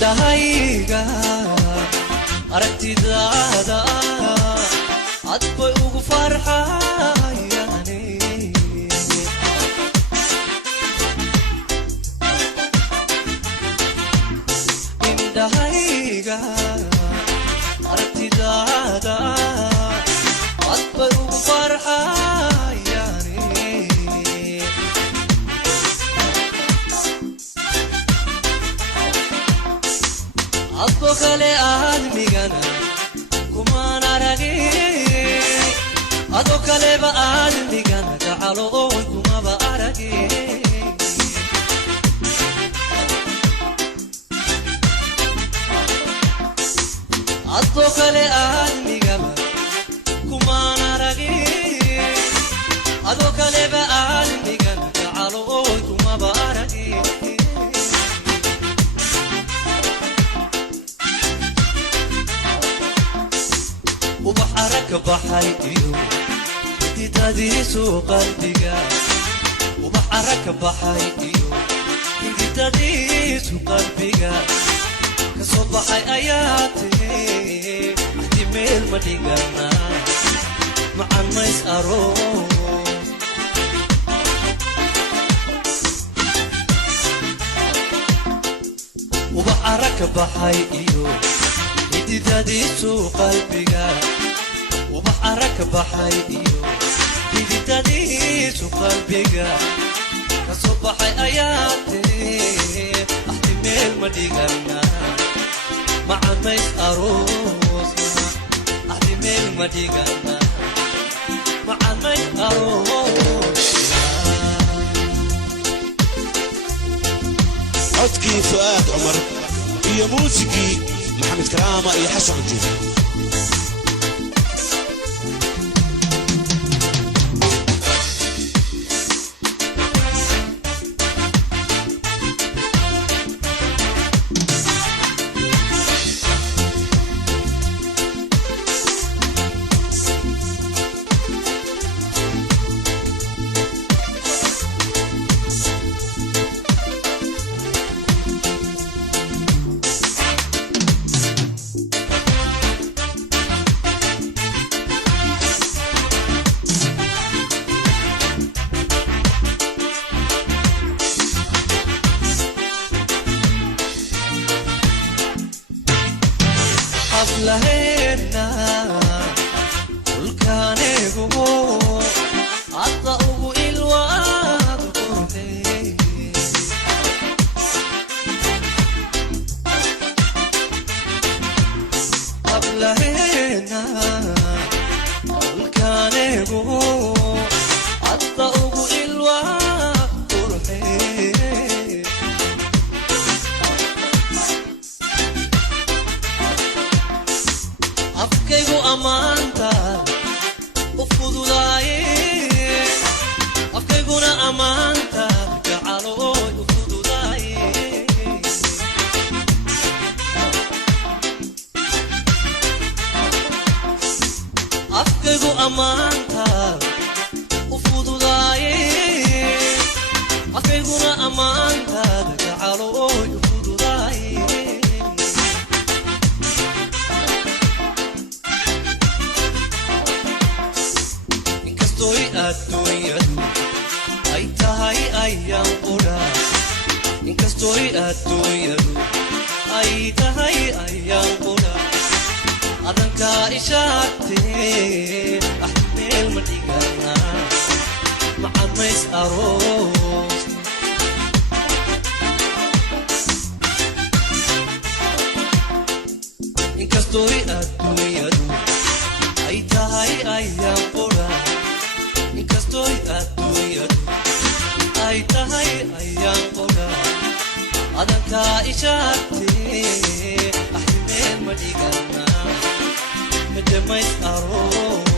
dahayga aragtidaada ad bay ugu farxayani indahayga aragtidaada ad bay ugu farxayani adoo kale aadmigana kumaan aragin adoo kaleba aadmigana gacalo oon kumaba aragin adoo kale aadmigaba kumaan aragin adoo kaleba aadmigana gacalo oon kumaba aragin وبحرك بحيديو تديسو قلبيغا وبحرك بحيديو تديسو قلبيغا كصبحي اياتي احتمال مديغانا مع الناس اروس وبحرك بحيديو تديسو قلبيغا وبحرك بحيديو تديسو قلبيغا كصبحي اياتي احتمال مديغانا مع الناس اروس احتمال مديغانا مع الناس اروس عدكي فؤاد عمر هي موسيقي محمد كرامة يا حسن الجوزي لهنا كل كان يقول عطاؤه الواد قرني قبل هنا كل كان يقول عطاؤه الواد قرني afkaygu amaanta u fududaay afkayguna amaanta gacalo u fududaay afkaygu amaanta u fududaay afkayguna amaanta gacalo u fududaay الدنيا أي inkastooy adduunyadu ay tahay ayaan qura adankaa ishaagtee meel ma dhigana macamays aroos inkastooy adduunyadu ay tahay ayaan qura inkastooy adduunyadu ay tahay ayaan qura adankaa ishaagtee meel ma dhigana macamays aroos